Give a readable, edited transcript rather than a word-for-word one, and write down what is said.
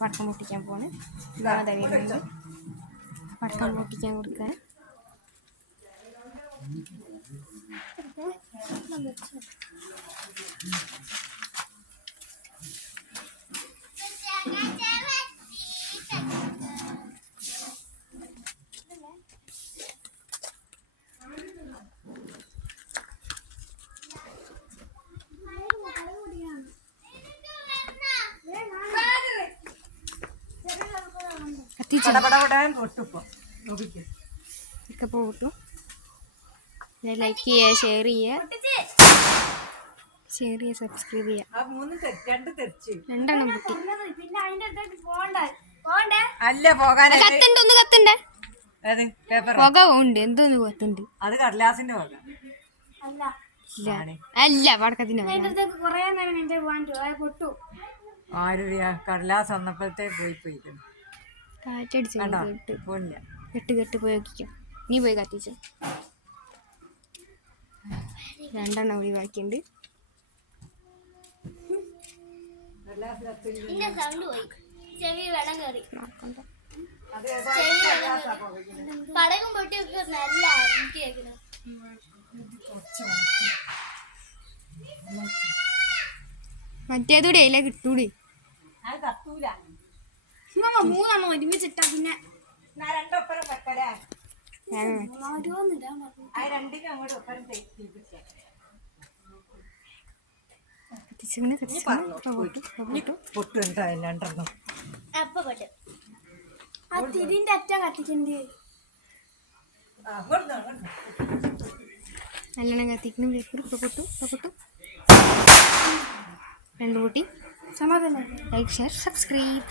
പടക്കം പൊട്ടിക്കാൻ പോണ്. ഇതാ വരുന്നുണ്ട്. പടക്കം പൊട്ടിക്കാൻ കൊടുക്കാൻ. ലൈക്ക് ചെയ്യുക, ഷെയർ ചെയ്യുക, സബ്സ്ക്രൈബ് ചെയ്യുക. രണ്ടെണ്ണം പൊട്ടി. കത്തണ്ടേ പുക ഉണ്ട്. എന്തോന്ന് കത്തുണ്ട്. അത് കടലാസിന്റെ പുക അല്ല, പടക്കത്തിന്റെ കടലാസ് വന്നപ്പോഴത്തേ പോയി കാറ്റടിച്ചു. കെട്ട് പോയി നോക്കിക്കോ. നീ പോയി കത്തിച്ചു. രണ്ടെണ്ണം കൂടി ബാക്കിയുണ്ട്. മറ്റേതൂടെ ഇല കിട്ടൂടെ. മൂന്നെണ്ണം ഒരുമിച്ചിട്ടാ പിന്നെ നല്ലോണം കത്തിക്കണം. പൊട്ടു രണ്ട് പൊട്ടി. സമാധാനം. Like, share, subscribe.